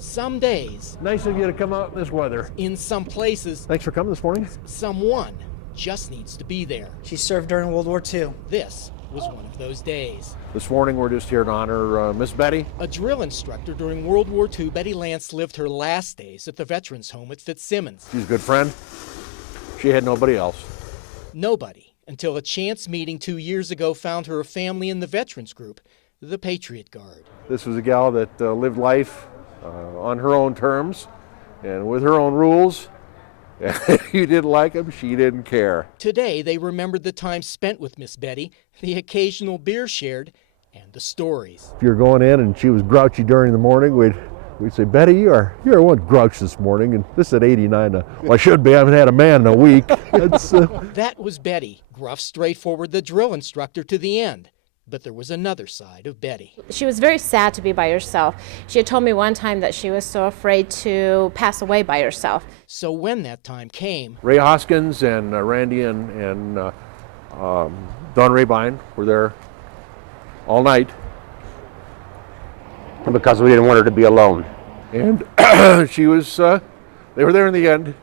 Some days, Nice of you to come out in this weather. in some places, Thanks for coming this morning. someone just needs to be there. She served during World War II. This was one of those days. This morning we're just here to honor Miss Betty. A drill instructor during World War II, Betty Lance lived her last days at the Veterans Home at Fitzsimmons. She's a good friend. She had nobody else. Nobody, until a chance meeting 2 years ago, found her a family in the veterans group, the Patriot Guard. This was a gal that lived life on her own terms and with her own rules. If you didn't like them, she didn't care. Today, they remembered the time spent with Miss Betty, the occasional beer shared, and the stories. If you were going in and she was grouchy during the morning, we'd say, Betty, you're one grouch this morning, and this at 89. Well, I should be. I haven't had a man in a week. That was Betty, gruff, straightforward, the drill instructor to the end. But there was another side of Betty. She was very sad to be by herself. She had told me one time that she was so afraid to pass away by herself. So when that time came, Ray Hoskins and Randy and Don Raybine were there all night. Because we didn't want her to be alone. And she was, they were there in the end.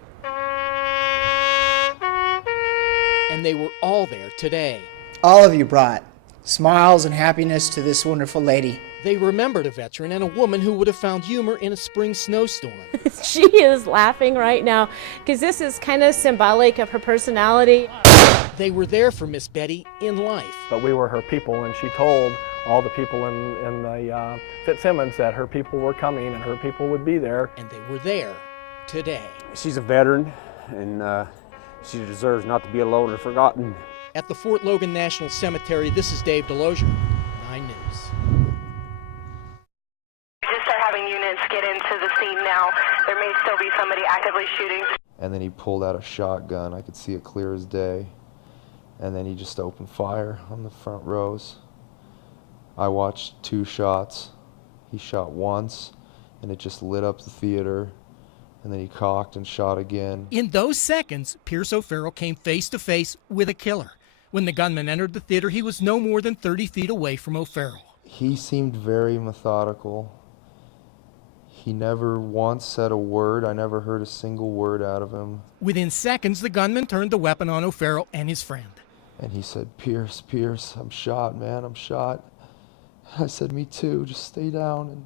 and they were all there today. All of you brought smiles and happiness to this wonderful lady. They remembered a veteran and a woman who would have found humor in a spring snowstorm. She is laughing right now because this is kind of symbolic of her personality. They were there for Miss Betty in life. But we were her people, and she told all the people in the Fitzsimmons that her people were coming and her people would be there. And they were there today. She's a veteran, and she deserves not to be alone or forgotten. At the Fort Logan National Cemetery, this is Dave DeLozier, 9 News. Just start having units get into the scene now. There may still be somebody actively shooting. And then he pulled out a shotgun. I could see it clear as day. And then he just opened fire on the front rows. I watched 2 shots. He shot once, and it just lit up the theater. And then he cocked and shot again. In those seconds, Pierce O'Farrell came face to face with a killer. When the gunman entered the theater, he was no more than 30 feet away from O'Farrell. He seemed very methodical. He never once said a word. I never heard a single word out of him. Within seconds, the gunman turned the weapon on O'Farrell and his friend. And he said, Pierce, I'm shot, man, I'm shot. I said, me too, just stay down.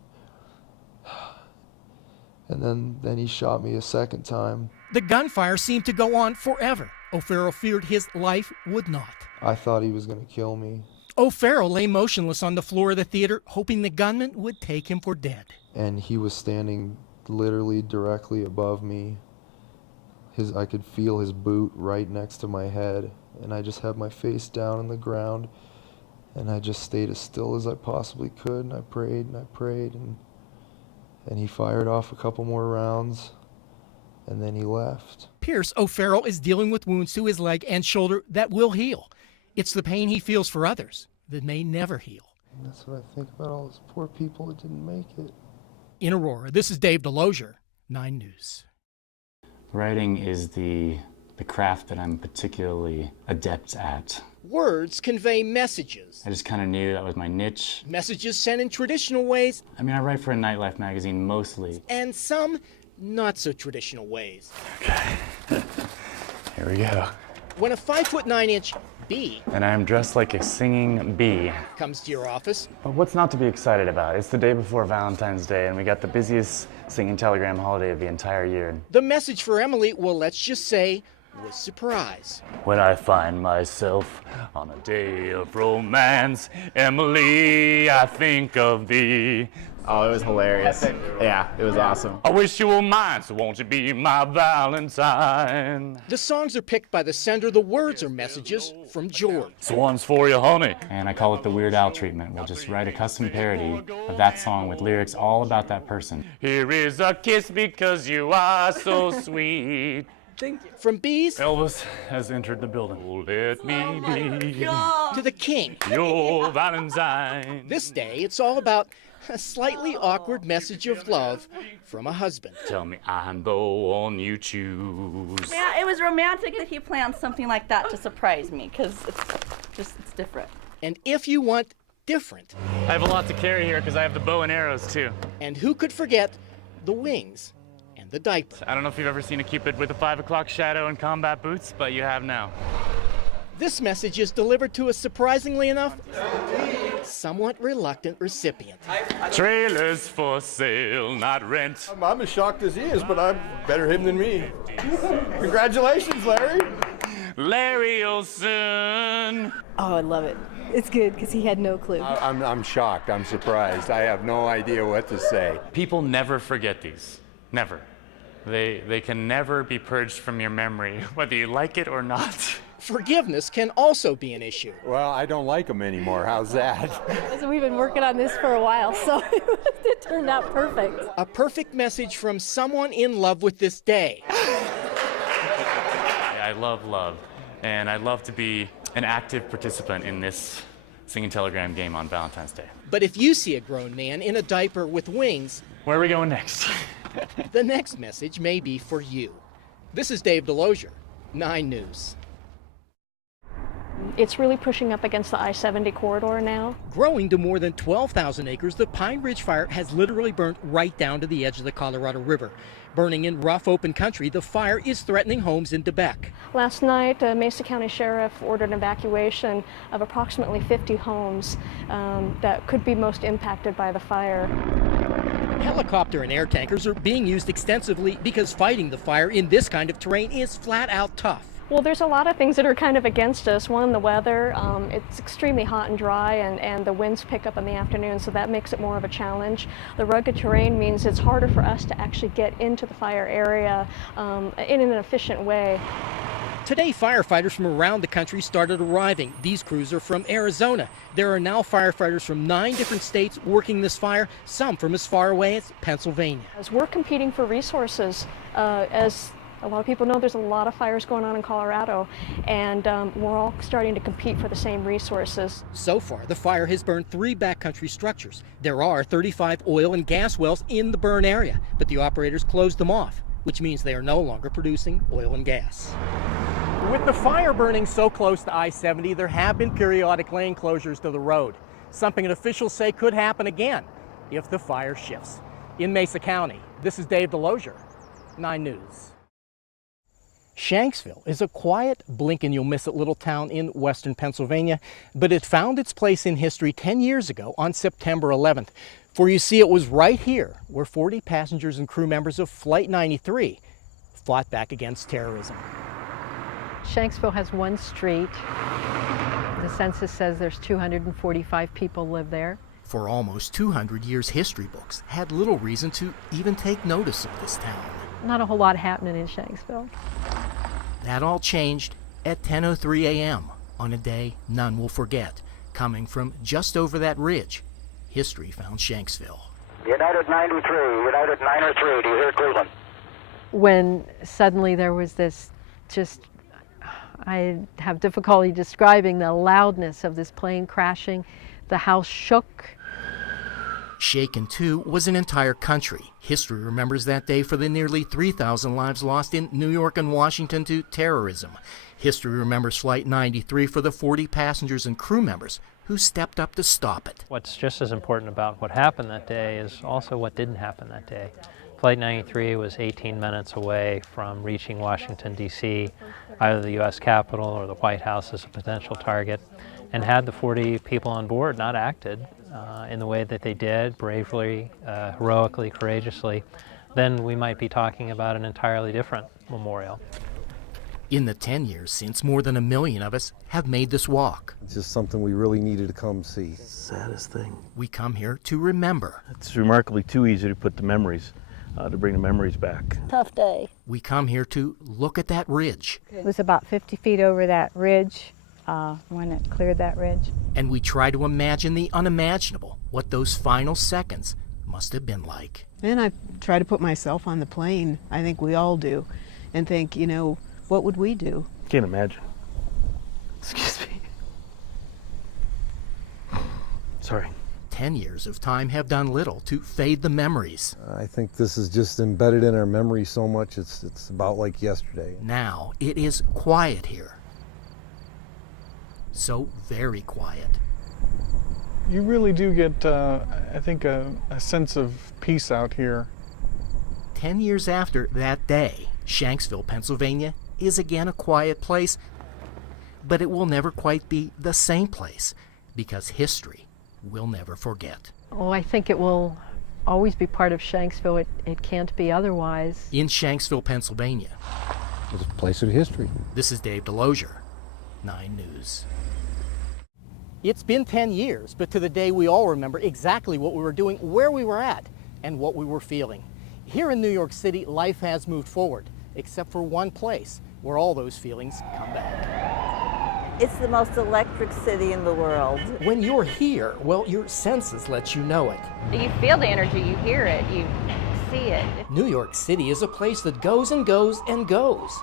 And then he shot me a second time. The gunfire seemed to go on forever. O'Farrell feared his life would not. I thought he was going to kill me. O'Farrell lay motionless on the floor of the theater, hoping the gunman would take him for dead. And he was standing literally directly above me. I could feel his boot right next to my head. And I just had my face down on the ground. And I just stayed as still as I possibly could. And I prayed and I prayed. And he fired off a couple more rounds. And then he left. Pierce O'Farrell is dealing with wounds to his leg and shoulder that will heal. It's the pain he feels for others that may never heal. And that's what I think about all those poor people that didn't make it. In Aurora, this is Dave DeLozier, 9 News. Writing is the craft that I'm particularly adept at. Words convey messages. I just kind of knew that was my niche. Messages sent in traditional ways. I mean, I write for a nightlife magazine mostly. And some not so traditional ways. Okay, here we go. When a 5'9" bee, And I am dressed like a singing bee. comes to your office, But what's not to be excited about? It's the day before Valentine's Day, and we got the busiest singing telegram holiday of the entire year. the message for Emily, well, let's just say, was surprise. When I find myself on a day of romance, Emily, I think of thee. Oh, it was hilarious. Yeah, it was awesome. I wish you were mine, so won't you be my Valentine? The songs are picked by the sender. The words are messages from George. This one's for you, honey. And I call it the Weird Al treatment. We'll just write a custom parody of that song with lyrics all about that person. Here is a kiss because you are so sweet. From bees Elvis has entered the building. Oh, let me be to the king. your Valentine. This day, it's all about a slightly awkward message of love from a husband. Tell me I'm the one you choose. Yeah, it was romantic that he planned something like that to surprise me, because it's different. And if you want different, I have a lot to carry here because I have the bow and arrows too. and who could forget the wings, and the diaper. I don't know if you've ever seen a Cupid with a 5 o'clock shadow and combat boots, but you have now. This message is delivered to a surprisingly enough, somewhat reluctant recipient. Trailers for sale, not rent. I'm as shocked as he is, but I'm better him than me. Congratulations, Larry. Larry Olson. Oh, I love it. It's good because he had no clue. I'm shocked. I'm surprised. I have no idea what to say. People never forget these. Never. They can never be purged from your memory, whether you like it or not. Forgiveness can also be an issue. Well, I don't like them anymore. How's that? So we've been working on this for a while, so it turned out perfect. A perfect message from someone in love with this day. I love love, and I love to be an active participant in this singing telegram game on Valentine's Day. But if you see a grown man in a diaper with wings, where are we going next? The next message may be for you. This is DDelozier, 9 News. It's really pushing up against the I-70 corridor now. Growing to more than 12,000 acres, the Pine Ridge Fire has literally burnt right down to the edge of the Colorado River. Burning in rough open country, the fire is threatening homes in Quebec. Last night, Mesa County Sheriff ordered an evacuation of approximately 50 homes that could be most impacted by the fire. Helicopter and air tankers are being used extensively because fighting the fire in this kind of terrain is flat out tough. Well, there's a lot of things that are kind of against us. One, the weather. It's extremely hot and dry, and the winds pick up in the afternoon, so that makes it more of a challenge. The rugged terrain means it's harder for us to actually get into the fire area in an efficient way. Today, firefighters from around the country started arriving. These crews are from Arizona. There are now firefighters from 9 different states working this fire, some from as far away as Pennsylvania. As we're competing for resources, as a lot of people know, there's a lot of fires going on in Colorado, and we're all starting to compete for the same resources. So far, the fire has burned 3 backcountry structures. There are 35 oil and gas wells in the burn area, but the operators closed them off, which means they are no longer producing oil and gas. With the fire burning so close to I-70, there have been periodic lane closures to the road, something that officials say could happen again if the fire shifts. In Mesa County, this is DDelozier, 9 News. Shanksville is a quiet, blink-and-you'll-miss-it little town in western Pennsylvania, but it found its place in history 10 years ago on September 11th. For you see, it was right here where 40 passengers and crew members of Flight 93 fought back against terrorism. Shanksville has one street. The census says there's 245 people live there. For almost 200 years, history books had little reason to even take notice of this town. Not a whole lot happening in Shanksville. That all changed at 10:03 a.m. on a day none will forget. Coming from just over that ridge, history found Shanksville. United 93, United 903, do you hear Cleveland? When suddenly there was this I have difficulty describing the loudness of this plane crashing. The house shook. Shaken, too, was an entire country. History remembers that day for the nearly 3,000 lives lost in New York and Washington to terrorism. History remembers Flight 93 for the 40 passengers and crew members who stepped up to stop it. What's just as important about what happened that day is also what didn't happen that day. Flight 93 was 18 minutes away from reaching Washington, D.C., either the U.S. Capitol or the White House as a potential target. And had the 40 people on board not acted in the way that they did, bravely, heroically, courageously, then we might be talking about an entirely different memorial. In the 10 years since, more than 1 million of us have made this walk. It's just something we really needed to come see. Saddest thing. We come here to remember. It's remarkably too easy to put the memories, to bring the memories back. Tough day. We come here to look at that ridge. It was about 50 feet over that ridge when it cleared that ridge. And we try to imagine the unimaginable, what those final seconds must have been like. And I try to put myself on the plane, I think we all do, and think, you know, what would we do? Can't imagine. Excuse me. Sorry. 10 years of time have done little to fade the memories. I think this is just embedded in our memory so much, it's about like yesterday. Now it is quiet here. So very quiet. You really do get, I think, a sense of peace out here. 10 years after that day, Shanksville, Pennsylvania is again a quiet place, but it will never quite be the same place because history will never forget. Oh, I think it will always be part of Shanksville. It can't be otherwise. In Shanksville, Pennsylvania. It's a place of history. This is DDelozier, 9 News. It's been 10 years, but to the day we all remember exactly what we were doing, where we were at, and what we were feeling. Here in New York City, life has moved forward, except for one place where all those feelings come back. It's the most electric city in the world. When you're here, well, your senses let you know it. You feel the energy, you hear it, you see it. New York City is a place that goes and goes and goes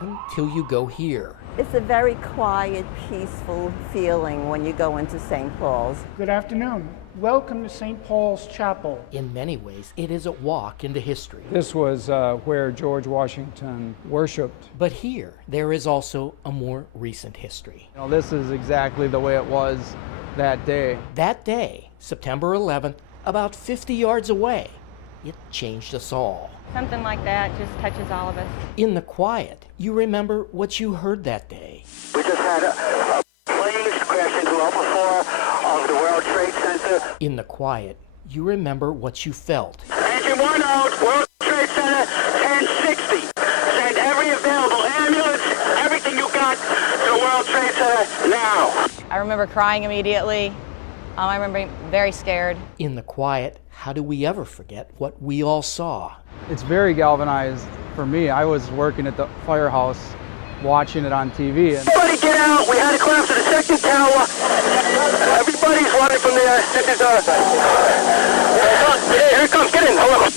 until you go here. It's a very quiet, peaceful feeling when you go into St. Paul's. Good afternoon. Welcome to St. Paul's Chapel. In many ways, it is a walk into history. This was where George Washington worshipped. But here, there is also a more recent history. You know, this is exactly the way it was that day. That day, September 11th, about 50 yards away, it changed us all. Something like that just touches all of us. In the quiet, you remember what you heard that day. We just had a plane crash into Level 4 of the World Trade Center. In the quiet, you remember what you felt. Engine 1 out, World Trade Center, 1060. Send every available ambulance, everything you got to the World Trade Center now. I remember crying immediately. I remember being very scared. In the quiet, how do we ever forget what we all saw? It's very galvanized for me. I was working at the firehouse watching it on TV. Everybody get out. We had to collapse to the second tower. Everybody's running from there. Here it comes. Get in. Hold on.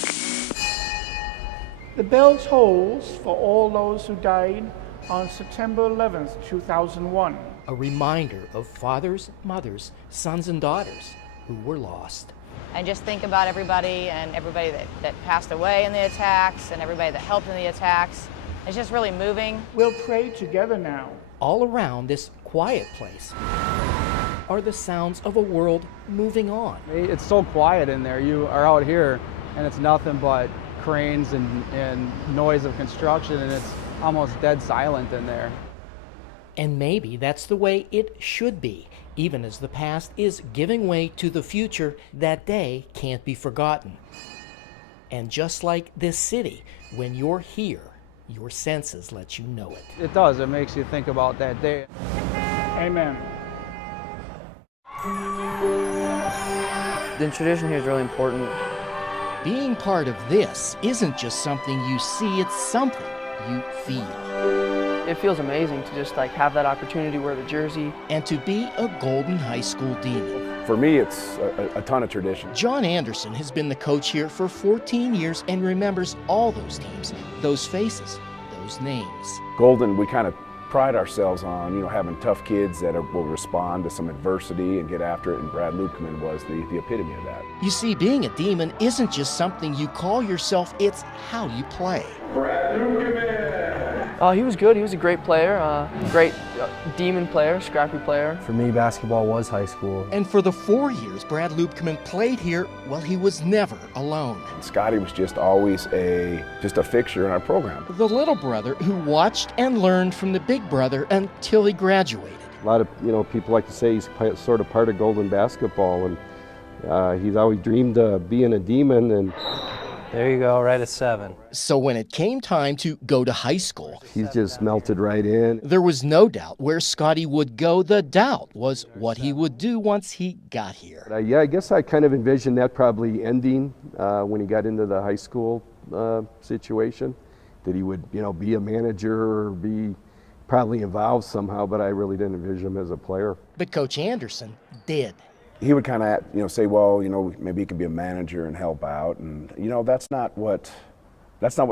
The bell tolls for all those who died on September 11th, 2001. A reminder of fathers, mothers, sons, and daughters who were lost. And just think about everybody and everybody that passed away in the attacks and everybody that helped in the attacks. It's just really moving. We'll pray together now. All around this quiet place are the sounds of a world moving on. It's so quiet in there. You are out here and it's nothing but cranes and noise of construction, and it's almost dead silent in there. And maybe that's the way it should be. Even as the past is giving way to the future, that day can't be forgotten. And just like this city, when you're here, your senses let you know it. It does. It makes you think about that day. Amen. The tradition here is really important. Being part of this isn't just something you see, it's something you feel. It feels amazing to just have that opportunity to wear the jersey. And to be a Golden High School Demon. For me, it's a ton of tradition. John Anderson has been the coach here for 14 years and remembers all those teams, those faces, those names. Golden, we kind of pride ourselves on, having tough kids that will respond to some adversity and get after it, and Brad Lukeman was the epitome of that. You see, being a Demon isn't just something you call yourself, it's how you play. Brad Lukeman! He was good. He was a great player, great Demon player, scrappy player. For me, basketball was high school. And for the 4 years Brad Lukeman played here, well, he was never alone. Scotty was just always just a fixture in our program. The little brother who watched and learned from the big brother until he graduated. A lot of people like to say he's sort of part of Golden basketball, and he's always dreamed of being a Demon. And there you go, right at 7. So when it came time to go to high school, he's just melted right in. There was no doubt where Scotty would go. The doubt was what he would do once he got here. Yeah, I guess I kind of envisioned that probably ending when he got into the high school situation, that he would, be a manager or be probably involved somehow, but I really didn't envision him as a player. But Coach Anderson did. He would kind of, say, well, maybe he could be a manager and help out, and that's not what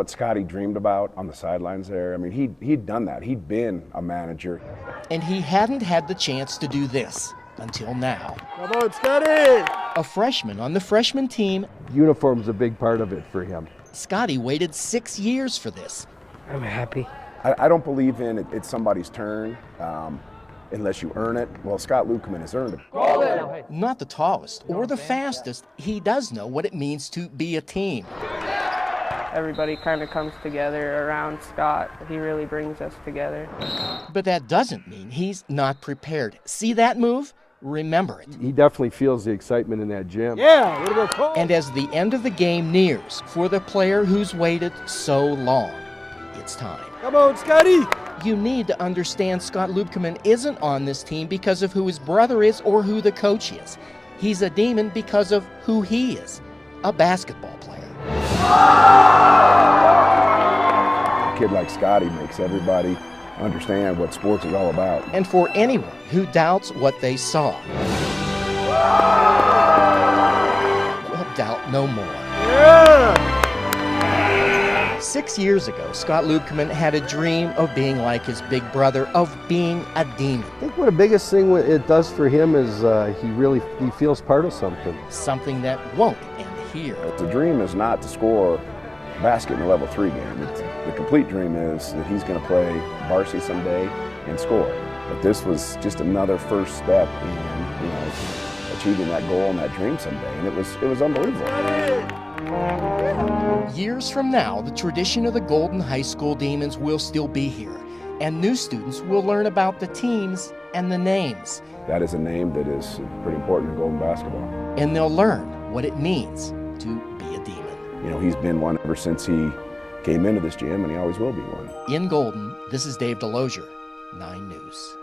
Scotty dreamed about on the sidelines there. I mean, he'd done that. He'd been a manager, and he hadn't had the chance to do this until now. Come on, Scotty! A freshman on the freshman team. Uniform's a big part of it for him. Scotty waited 6 years for this. I'm happy. I don't believe in it's somebody's turn. Unless you earn it. Well, Scott Lukeman has earned it. Not the tallest or the fastest, he does know what it means to be a team. everybody kind of comes together around Scott. He really brings us together. But that doesn't mean he's not prepared. See that move? Remember it. He definitely feels the excitement in that gym. Yeah, what about Cole? And as the end of the game nears, for the player who's waited so long, it's time. Come on, Scotty! You need to understand Scott Lubkeman isn't on this team because of who his brother is or who the coach is. He's a Demon because of who he is, a basketball player. A kid like Scotty makes everybody understand what sports is all about. And for anyone who doubts what they saw, will doubt no more. Yeah! 6 years ago, Scott Lubkeman had a dream of being like his big brother, of being a Demon. I think what the biggest thing it does for him is he feels part of something. Something that won't end here. The dream is not to score a basket in a level 3 game. The complete dream is that he's going to play varsity someday and score. But this was just another first step in, achieving that goal and that dream someday, and it was unbelievable. Years from now, the tradition of the Golden High School Demons will still be here, and new students will learn about the teams and the names. That is a name that is pretty important in Golden basketball. And they'll learn what it means to be a Demon. He's been one ever since he came into this gym, and he always will be one. In Golden, this is DDelozier, 9 News.